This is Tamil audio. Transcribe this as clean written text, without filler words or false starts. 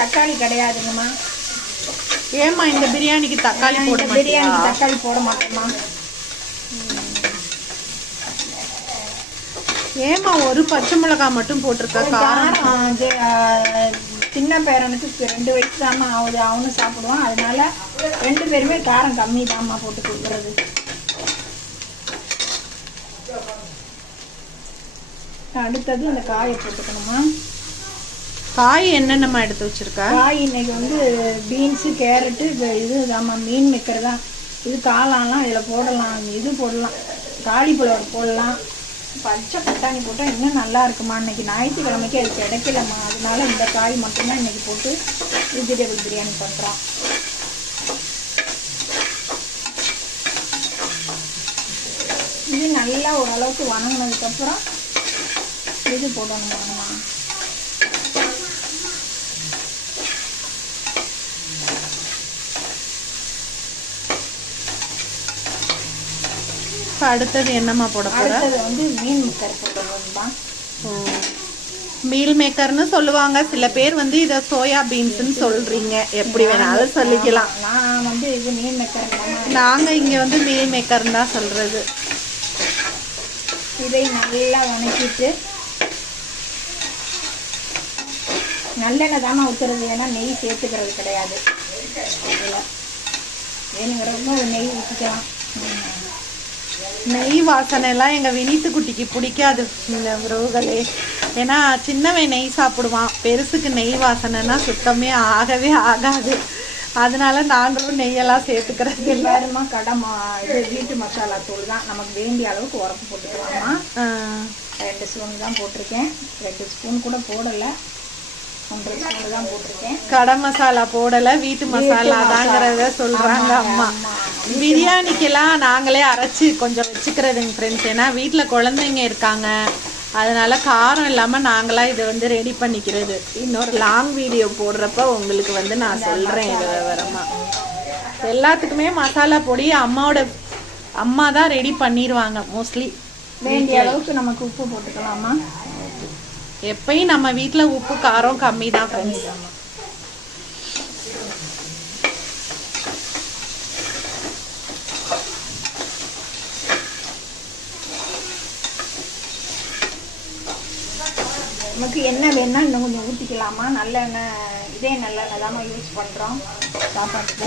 தக்காளி கிடையாதுங்கம்மா. ஏம்மா இந்த பிரியாணிக்கு தக்காளி போட மாட்டியா? பிரியாணிக்கு தக்காளி போட மாட்டேம்மா. ஏம்மா ஒரு பச்சை மிளகாய் மட்டும் போட்டிருக்க? காரம் சின்ன பேரனுக்கு 2 வயசு தாம்மா ஆகுது, அவனும் சாப்பிடுவான். அதனால 2 பேருமே காரம் கம்மி தாம்மா போட்டு கொடுக்குறது. அடுத்தது இந்த காயை போட்டுக்கணுமா. காய் என்னென்னம்மா எடுத்து வச்சிருக்க? காய் இன்னைக்கு வந்து பீன்ஸு, கேரட்டு, இது தாம்மா மீன் மேக்கர் தான். இது காளான்லாம் இதில் போடலாம், இது போடலாம், காலிஃப்ளவர் போடலாம், பச்சை பட்டாணி போட்டால் இன்னும் நல்லா இருக்குமா. இன்னைக்கு ஞாயிற்றுக்கிழமைக்கு அது கிடைக்கலம்மா, அதனால இந்த காய் மட்டும்தான் இன்னைக்கு போட்டு வெஜிடபிள் பிரியாணி பண்ணுறோம். இது நல்லா ஓரளவுக்கு வணங்கினதுக்கப்புறம் இது போடணுமாம்மா. அடுத்தது என்னம்மா போட போற? அடுத்தது வந்து மீன் மேக்கர் போடணும்மா. மீல் மேக்கர்னு சொல்லுவாங்க, சில பேர் வந்து இதை சோயா பீன்ஸ்ன்னு சொல்றீங்க, எப்படி வேணாலும் சொல்லிக்கலாம். நான் வந்து இது மீன் மேக்கர், நாங்கள் இங்கே வந்து மீல் மேக்கர்னு தான் சொல்றது. இதை நல்லா வணக்கிட்டு நல்லெண்ணெய் தானே ஊற்றுறது, ஏன்னா நெய் சேர்த்துக்கிறது கிடையாது. இதில் வேணுங்கிறவங்க நெய் ஊற்றிக்கலாம். நெய் வாசனை எல்லாம் எங்கள் வினித்து குட்டிக்கு பிடிக்காது இந்த உறவுகளே. ஏன்னா சின்னவன் நெய் சாப்பிடுவான், பெருசுக்கு நெய் வாசனைனா சுத்தமே ஆகவே ஆகாது. அதனால நாங்களும் நெய்யெல்லாம் சேர்த்துக்கிறது எல்லாருமா இது வீட்டு மசாலா தூள் தான், நமக்கு வேண்டிய அளவுக்கு உரப்பு போட்டுக்கலாமா. 2 ஸ்பூன் தான் போட்டிருக்கேன், 2 ஸ்பூன் கூட போடலை, 1 ஸ்பூன் தான் போட்டிருக்கேன். கடை மசாலா போடலை, வீட்டு மசாலா தாங்கிறத சொல்கிறாங்க அம்மா. பிரியாணிக்கெல்லாம் நாங்களே அரைச்சி கொஞ்சம் வச்சுக்கிறதுங்க ஃப்ரெண்ட்ஸ். ஏன்னா வீட்டில் குழந்தைங்க இருக்காங்க, அதனால காரம் இல்லாமல் நாங்களாம் இதை வந்து ரெடி பண்ணிக்கிறது. இன்னொரு லாங் வீடியோ போடுறப்ப உங்களுக்கு வந்து நான் சொல்கிறேன் இது விவரமாக. எல்லாத்துக்குமே மசாலா பொடி அம்மா தான் ரெடி பண்ணிடுவாங்க மோஸ்ட்லி. வேண்டிய அளவுக்கு நமக்கு உப்பு போட்டுக்கலாமா. எப்பயும் நம்ம வீட்டில் உப்பு காரம் கம்மி தான் ஃப்ரெண்ட்ஸ். நமக்கு எண்ணெய் வேணால் இன்னும் கொஞ்சம் ஊற்றிக்கலாமா. நல்லெண்ணெய், இதே நல்லெண்ணெய் தான் யூஸ் பண்ணுறோம் சாப்பாட்டுக்கு.